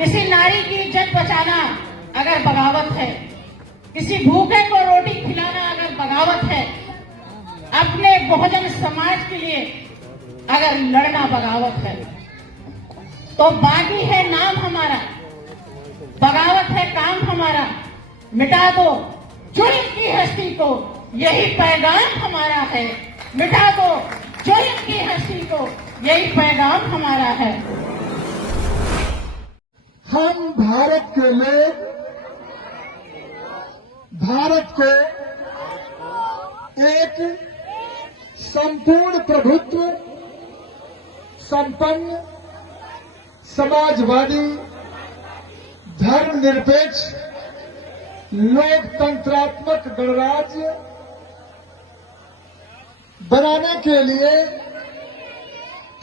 किसी नारी की इज्जत बचाना अगर बगावत है, किसी भूखे को रोटी खिलाना अगर बगावत है, अपने बहुजन समाज के लिए अगर लड़ना बगावत है, तो बागी है नाम हमारा, बगावत है काम हमारा। मिटा दो जुल्म की हस्ती को, यही पैगाम हमारा है। मिटा दो जुल्म की हस्ती को, यही पैगाम हमारा है। हम भारत के लोग भारत को एक संपूर्ण प्रभुत्व संपन्न समाजवादी धर्मनिरपेक्ष लोकतंत्रात्मक गणराज्य बनाने के लिए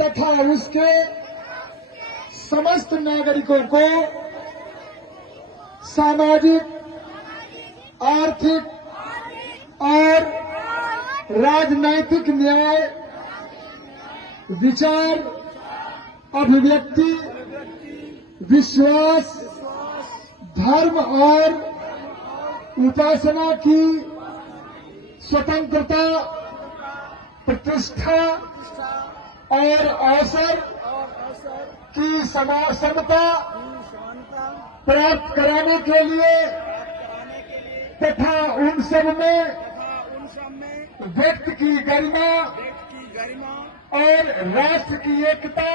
तथा उसके समस्त नागरिकों को सामाजिक, आर्थिक और राजनैतिक न्याय, विचार, अभिव्यक्ति, विश्वास, धर्म और उपासना की स्वतंत्रता, प्रतिष्ठा और अवसर की समता प्राप्त कराने के लिए तथा उन सब में व्यक्ति की गरिमा और राष्ट्र की एकता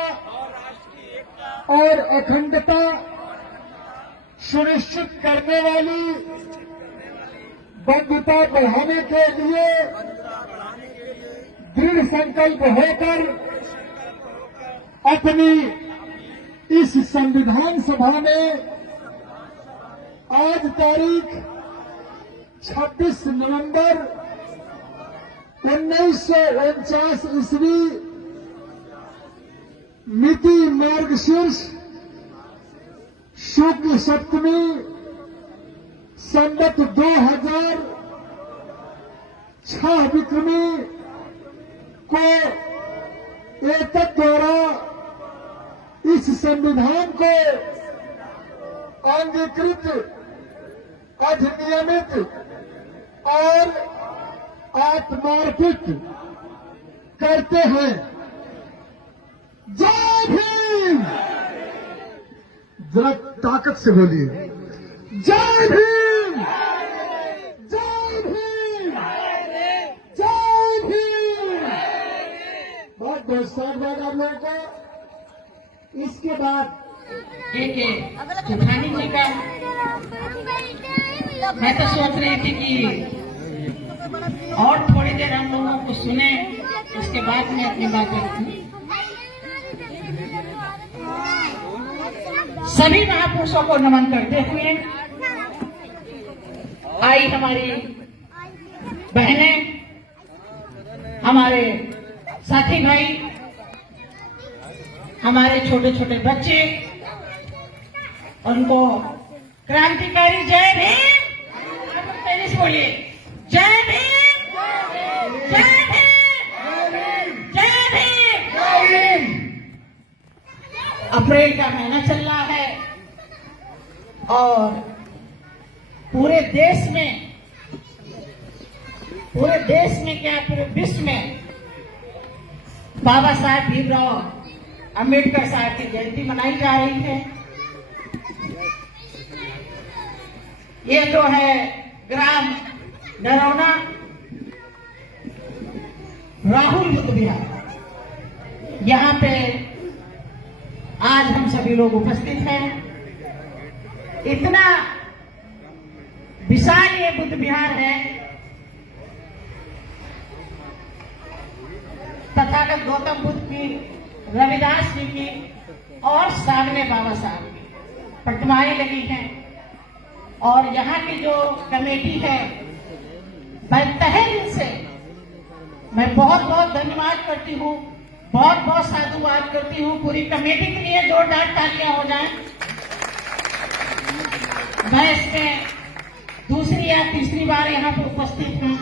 और अखंडता सुनिश्चित करने वाली बंधुता बढ़ाने के लिए दृढ़ संकल्प होकर अपनी इस संविधान सभा में आज तारीख 26 नवंबर 1949 ईस्वी मिति मार्गशीर्ष शुक्ल सप्तमी संवत 2006 विक्रमी को एतद द्वारा इस संविधान को अंगीकृत, अधिनियमित और आत्मार्पित करते हैं। जय भीम! जरा ताकत से बोलिए, जय भीम! जय भीम! जय भीम! बहुत बहुत साधुवाद आप लोगों को। इसके बाद एक सुखानी जी का मैं तो सोच रही थी कि और थोड़ी देर हम लोगों को सुने, उसके बाद मैं अपनी बात रखूं। सभी महापुरुषों को नमन करते हुए आई हमारी बहनें, हमारे साथी भाई, हमारे छोटे छोटे बच्चे, उनको क्रांतिकारी जय भीम बोलिए। जय भीम! जय भीम! जय भीम! अप्रैल का महीना चल रहा है और पूरे देश में क्या पूरे विश्व में बाबा साहब भीमराव अंबेडकर साहब की जयंती मनाई जा रही है। ये जो है ग्राम नरौना राहुल युद्ध विहार, यहाँ पे आज हम सभी लोग उपस्थित हैं। इतना विशाल ये बुद्ध विहार है, तथागत गौतम बुद्ध की, रविदास जी की और सामने बाबा साहब की प्रतिमाएं लगी हैं। और यहाँ की जो कमेटी है, मैं तहे दिल से मैं बहुत बहुत धन्यवाद करती हूँ, बहुत बहुत साधुवाद करती हूँ पूरी कमेटी के लिए। जोरदार तालियां हो जाएं। मैं इसमें दूसरी या तीसरी बार यहाँ पर उपस्थित हूँ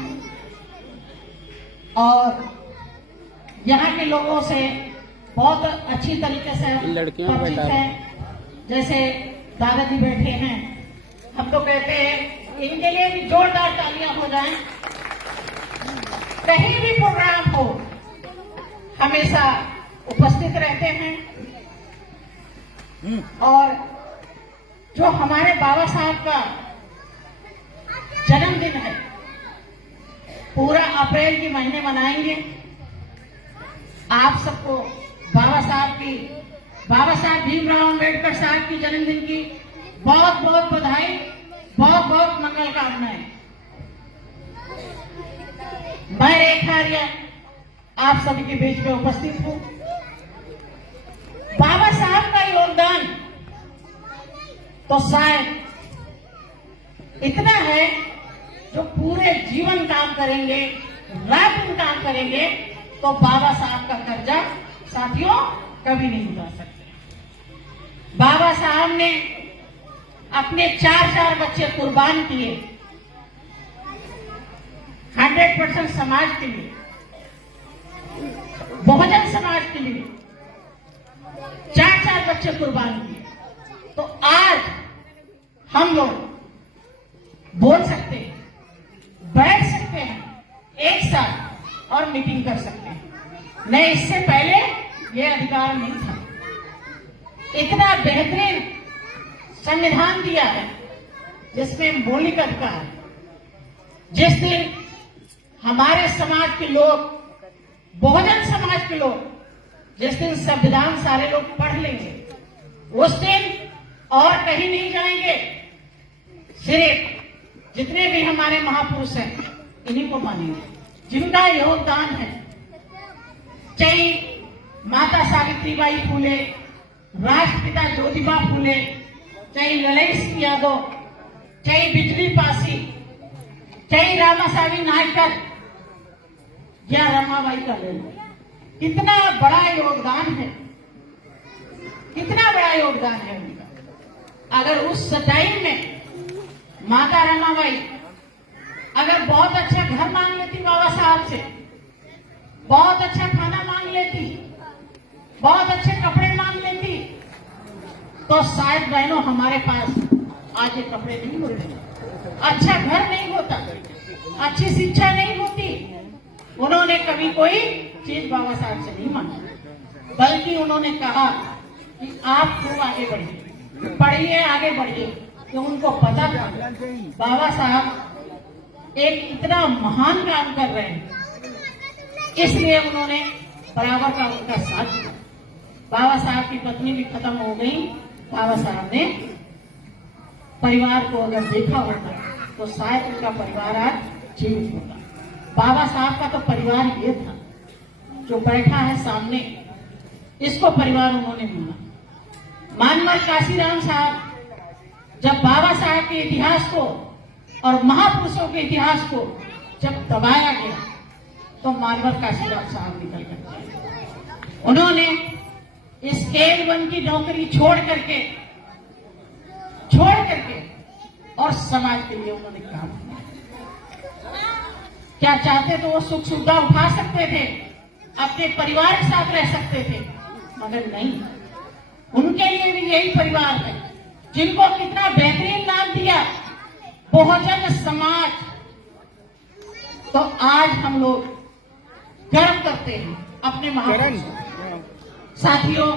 और यहाँ के लोगों से बहुत अच्छी तरीके से परिचित है। जैसे दादाजी बैठे हैं, हम तो कहते हैं इनके लिए भी जोरदार तालियां हो जाएं। कहीं भी प्रोग्राम हो हमेशा उपस्थित रहते हैं। और जो हमारे बाबा साहब का जन्मदिन है, पूरा अप्रैल के महीने मनाएंगे। आप सबको बाबा साहब भीमराव अंबेडकर साहब की जन्मदिन की बहुत बहुत बधाई, बहुत बहुत मंगल कामनाएं। मैं रेखा आर्या आप सभी के बीच में उपस्थित हूं। बाबा साहब का योगदान तो शायद इतना है, जो पूरे जीवन काम करेंगे, रात दिन काम करेंगे, तो बाबा साहब का कर्जा साथियों कभी नहीं उतार सकते। बाबा साहब ने अपने 4 बच्चे कुर्बान किए 100% समाज के लिए, बहुजन समाज के लिए 4 बच्चे कुर्बान किए। तो आज हम लोग बोल सकते हैं, बैठ सकते हैं एक साथ और मीटिंग कर सकते हैं। नहीं, इससे पहले ये अधिकार नहीं था। इतना बेहतरीन संविधान दिया है जिसमें मौलिक अधिकार, जिस दिन हमारे समाज के लोग, बहुजन समाज के लोग, जिस दिन संविधान सारे लोग पढ़ लेंगे, उस दिन और कहीं नहीं जाएंगे, सिर्फ जितने भी हमारे महापुरुष हैं इन्हीं को मानेंगे, जिनका योगदान है। चाहे माता सावित्रीबाई फूले, राष्ट्रपिता ज्योतिबा फूले, चाहे ललित सिंह यादव, चाहे बिजली पासी, चाहे रामासामी नायकर या रमाबाई का ले लो, कितना बड़ा योगदान है, कितना बड़ा योगदान है उनका। अगर उस टाइम में माता रमाबाई अगर बहुत अच्छा घर मांग लेती बाबा साहब से, बहुत अच्छा खाना मांग लेती, बहुत अच्छे कपड़े मांग लेती, तो शायद बहनों हमारे पास आज ये कपड़े नहीं होते, अच्छा घर नहीं होता, अच्छी शिक्षा नहीं होती। उन्होंने कभी कोई चीज बाबा साहब से नहीं मांगी, बल्कि उन्होंने कहा कि आप क्यों आगे बढ़िए, पढ़िए, आगे बढ़िए। तो उनको पता था बाबा साहब एक इतना महान काम कर रहे हैं, इसलिए उन्होंने बराबर का उनका साथ दिया। बाबा साहब की पत्नी भी खत्म हो गई, बाबा साहब ने परिवार को अगर देखा होता तो शायद उनका परिवार आज जीवित होता। बाबा साहब का तो परिवार ये था, जो बैठा है सामने, इसको परिवार उन्होंने माना। मानवर काशीराम साहब जब बाबा साहब के इतिहास को और महापुरुषों के इतिहास को जब दबाया गया, तो मानवर काशीराम साहब निकल गए। उन्होंने स्केल 1 की नौकरी छोड़ करके और समाज के लिए उन्होंने काम किया। क्या चाहते तो वो सुख सुविधा उठा सकते थे, अपने परिवार के साथ रह सकते थे, मगर नहीं, उनके लिए भी यही परिवार है, जिनको कितना बेहतरीन नाम दिया, बहुजन समाज। तो आज हम लोग गर्व करते हैं अपने महापुरुष। साथियों,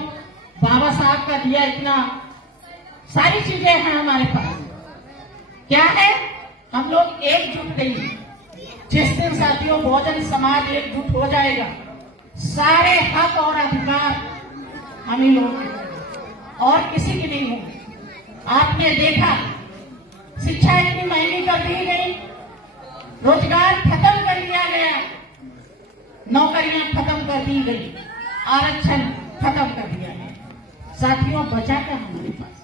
बाबा साहब का दिया इतना सारी चीजें हैं हमारे पास। क्या है, हम लोग एकजुट नहीं। जिस दिन साथियों बहुजन समाज एकजुट हो जाएगा, सारे हक और अधिकार हम ही लोग हैं और किसी की नहीं होंगे। आपने देखा शिक्षा इतनी महंगी कर दी गई, रोजगार खत्म कर दिया गया, नौकरियां खत्म कर दी गई, आरक्षण खत्म कर दिया गया। साथियों, बचा क्या हमारे पास?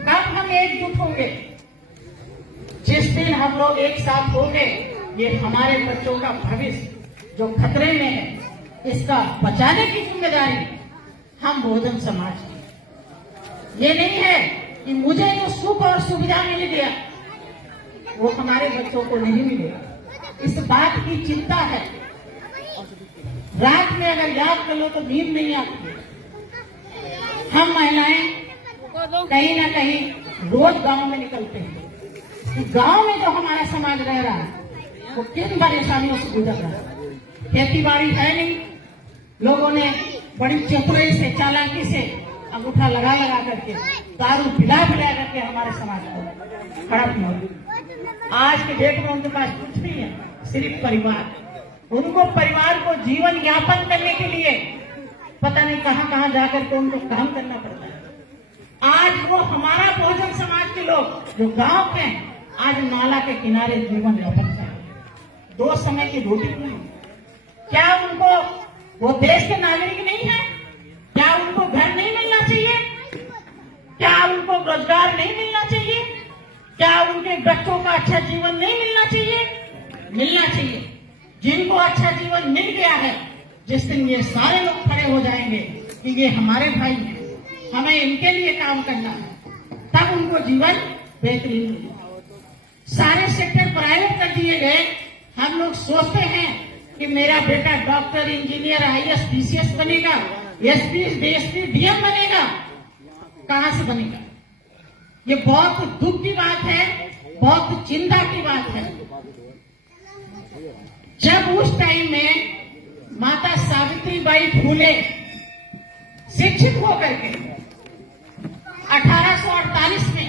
कब हम एकजुट होंगे? जिस दिन हम लोग एक साथ होंगे, ये हमारे बच्चों का भविष्य जो खतरे में है, इसका बचाने की जिम्मेदारी हम बहुजन समाज की। ये नहीं है कि मुझे जो सुख और सुविधा मिल गया वो हमारे बच्चों को नहीं मिलेगा। इस बात की चिंता है। रात में अगर याद कर लो तो नींद नहीं आती। हम महिलाएं कहीं ना कहीं रोज गांव में निकलते हैं कि गांव में जो हमारा समाज रह रहा है वो किन परेशानियों से गुजर रहा है। खेती बाड़ी है नहीं, लोगों ने बड़ी चतुराई से, चालाकी से अंगूठा लगा लगा करके, दारू पिला पिला करके हमारे समाज को खड़ा किया। आज के डेट में उनके पास कुछ नहीं है, सिर्फ परिवार। उनको परिवार को जीवन यापन करने के लिए पता नहीं कहां कहां जाकर के उनको काम करना पड़ता है। आज वो हमारा बहुजन समाज के लोग जो गांव में आज नाला के किनारे जीवन यापन कर रहे हैं, 2 समय की रोटी नहीं। क्या उनको वो देश के नागरिक नहीं है? क्या उनको घर नहीं मिलना चाहिए? क्या उनको रोजगार नहीं मिलना चाहिए? क्या उनके बच्चों का अच्छा जीवन नहीं मिलना चाहिए? मिलना चाहिए। जिनको अच्छा जीवन मिल गया है, जिस दिन ये सारे लोग खड़े हो जाएंगे कि ये हमारे भाई हैं, हमें इनके लिए काम करना है, तब उनको जीवन बेहतरीन मिलेगा। सारे सेक्टर प्राइवेट कर दिए गए। हम लोग सोचते हैं कि मेरा बेटा डॉक्टर, इंजीनियर, IAS, PCS बनेगा, SP, DSP, DM बनेगा। कहां से बनेगा? ये बहुत दुख की बात है, बहुत चिंता की बात है। जब उस टाइम में माता सावित्रीबाई फूले शिक्षित होकर के 1848 में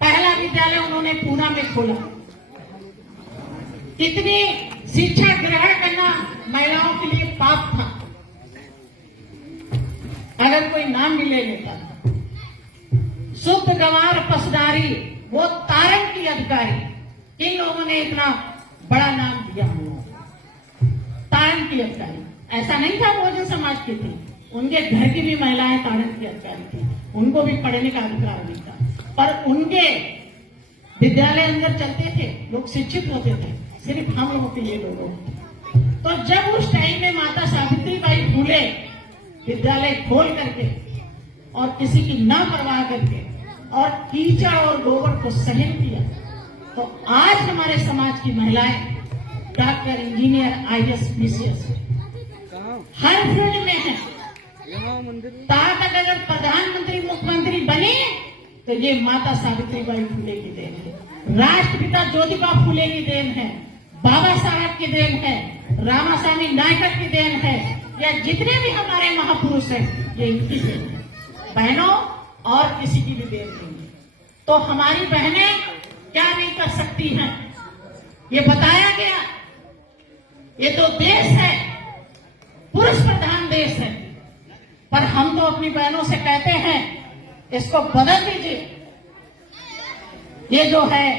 पहला विद्यालय उन्होंने पूना में खोला। इतनी शिक्षा ग्रहण करना महिलाओं के लिए पाप था, अगर कोई नाम भी ले लेता। शुद्ध गंवार पसदारी, वो तारण की अधिकारी, इन लोगों ने इतना बड़ा नाम दिया। तारण की अधिकारी ऐसा नहीं था बहुजन समाज की थी, उनके घर की भी महिलाएं तारण की अधिकारी थी, उनको भी पढ़ने का अधिकार नहीं था। पर उनके विद्यालय अंदर चलते थे, लोग शिक्षित होते थे, सिर्फ हम लोगों के लिए लोग। तो जब उस टाइम में माता सावित्रीबाई फूले विद्यालय खोल करके और किसी की ना परवाह करके और कीचड़ और गोबर को सहन किया, तो आज हमारे समाज की महिलाएं डॉक्टर, इंजीनियर, IAS, PCS हर फील्ड में है। तक अगर प्रधानमंत्री, मुख्यमंत्री बने तो ये माता सावित्रीबाई फूले की देन है, राष्ट्रपिता ज्योतिबा फूले की देन है, बाबा साहब की देन है, रामास्वामी नायकर की देन है, या जितने भी हमारे महापुरुष हैं ये इनकी देन है। बहनों, और किसी की भी देन नहीं है। तो हमारी बहनें क्या नहीं कर सकती हैं, ये बताया गया। ये तो देश है, पुरुष प्रधान देश है, पर हम तो अपनी बहनों से कहते हैं इसको बदल दीजिए। ये जो है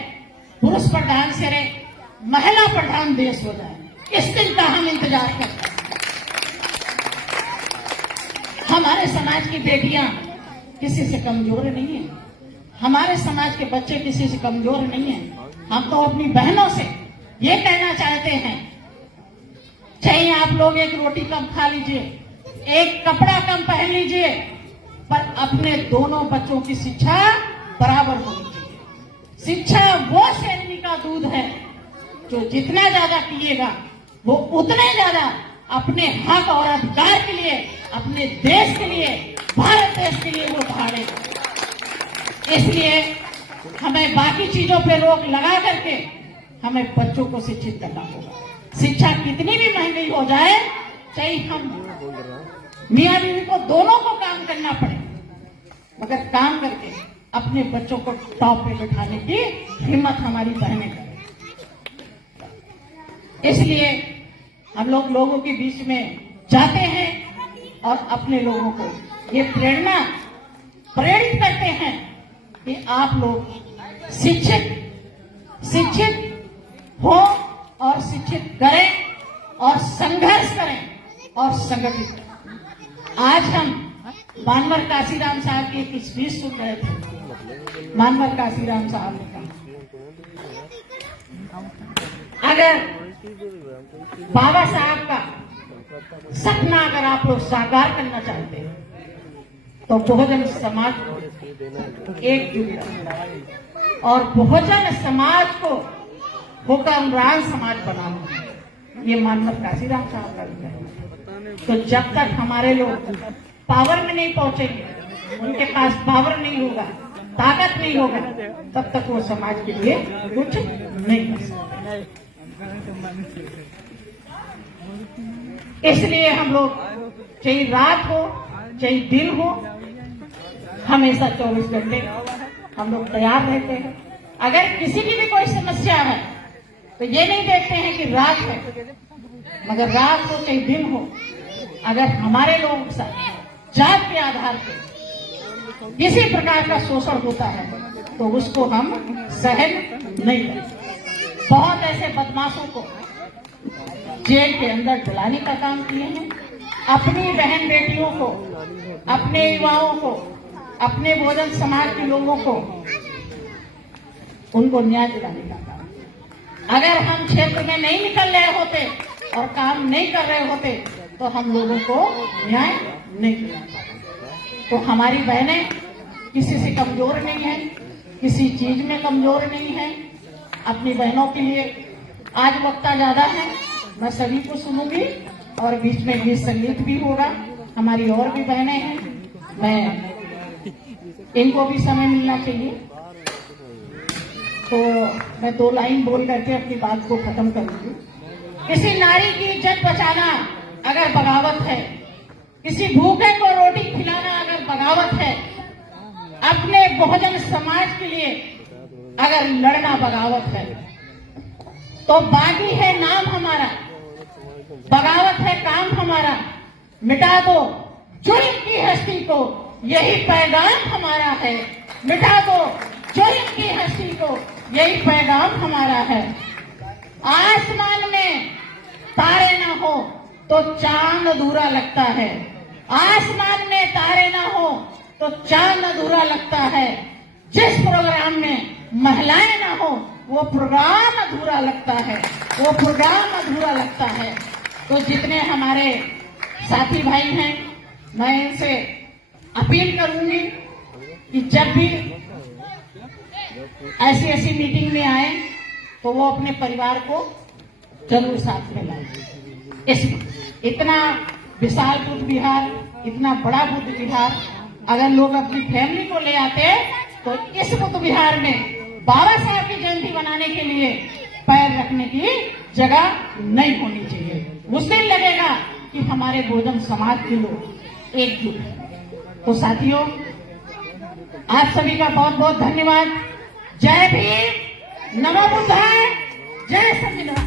पुरुष प्रधान से रे महिला प्रधान देश हो जाए, इस दिन का हम इंतजार करते हैं। हमारे समाज की बेटियां किसी से कमजोर नहीं है, हमारे समाज के बच्चे किसी से कमजोर नहीं है। हम तो अपनी बहनों से ये कहना चाहते हैं, चाहे आप लोग एक रोटी कम खा लीजिए, एक कपड़ा कम पहन लीजिए, पर अपने दोनों बच्चों की शिक्षा बराबर होनी चाहिए। शिक्षा वो शेरनी का दूध है जो जितना ज्यादा पिएगा वो उतने ज्यादा अपने हक और अधिकार के लिए, अपने देश के लिए, भारत देश के लिए वो भागेगा। इसलिए हमें बाकी चीजों पे रोक लगा करके हमें बच्चों को शिक्षित करना होगा। शिक्षा कितनी भी महंगी हो जाए, चाहे हम मियां बीवी को दोनों को काम करना पड़े, मगर काम करके अपने बच्चों को टॉप पे बैठाने की हिम्मत हमारी बहनें करें। इसलिए हम लोग लोगों के बीच में जाते हैं और अपने लोगों को ये प्रेरित करते हैं कि आप लोग शिक्षित हो और शिक्षित करें और संघर्ष करें और संगठित करें। आज हम मानवर काशीराम साहब की एक स्पीच सुन रहे थे। मानवर काशीराम साहब ने कहा, अगर बाबा साहब का सपना अगर आप लोग साकार करना चाहते हैं तो बहुजन समाज को एकजुट करें और बहुजन समाज को हुक्मरान समाज बनाना है। ये मानवर काशीराम साहब का विचार है। तो जब तक हमारे लोग पावर में नहीं पहुंचेंगे, उनके पास पावर नहीं होगा, ताकत नहीं होगा, तब तक वो समाज के लिए कुछ नहीं कर सकते। इसलिए हम लोग चाहे रात हो चाहे दिन हो, हमेशा 24 घंटे हम लोग तैयार रहते हैं। अगर किसी की भी कोई समस्या है तो ये नहीं देखते हैं कि रात है, मगर रात हो चाहे दिन हो, अगर हमारे लोगों के साथ जात के आधार पर किसी प्रकार का शोषण होता है तो उसको हम सहन नहीं करते। बहुत ऐसे बदमाशों को जेल के अंदर डलाने का काम किए हैं। अपनी बहन बेटियों को, अपने युवाओं को, अपने भोजन समाज के लोगों को, उनको न्याय दिलाने का काम। अगर हम क्षेत्र में नहीं निकल रहे होते और काम नहीं कर रहे होते तो हम लोगों को न्याय नहीं दिला पाते। तो हमारी बहनें किसी से कमजोर नहीं है, किसी चीज में कमजोर नहीं है। अपनी बहनों के लिए आज वक्ता ज्यादा है, मैं सभी को सुनूंगी और बीच में गीत संगीत भी होगा। हमारी और भी बहनें हैं, मैं इनको भी समय मिलना चाहिए। तो मैं 2 लाइन बोल करके अपनी बात को खत्म करूंगी। किसी नारी की इज्जत बचाना अगर बगावत है, किसी भूखे को रोटी खिलाना अगर बगावत है, अपने बहुजन समाज के लिए अगर लड़ना बगावत है, तो बागी है नाम हमारा, बगावत है काम हमारा। मिटा दो जुल्म की हस्ती को, यही पैगाम हमारा है। मिटा दो जुल्म की हस्ती को, यही पैगाम हमारा है। आसमान में तारे ना हो तो चांद अधूरा लगता है। आसमान में तारे ना हो तो चांद अधूरा लगता है। जिस प्रोग्राम में महिलाएं ना हो वो प्रोग्राम अधूरा लगता है, वो प्रोग्राम अधूरा लगता है। तो जितने हमारे साथी भाई हैं, मैं इनसे अपील करूंगी कि जब भी ऐसी मीटिंग में आए तो वो अपने परिवार को जरूर साथ में लाएं। इस इतना विशाल बुद्ध विहार, इतना बड़ा बुद्ध विहार, अगर लोग अपनी फैमिली को ले आते तो इस बुद्ध विहार में बाबा साहब की जयंती मनाने के लिए पैर रखने की जगह नहीं होनी चाहिए। उस दिन लगेगा कि हमारे भोजन समाज के लोग एकजुट हैं। तो साथियों, आप सभी का बहुत बहुत धन्यवाद। जय भीम, नमो बुद्धाय, जय संविधान।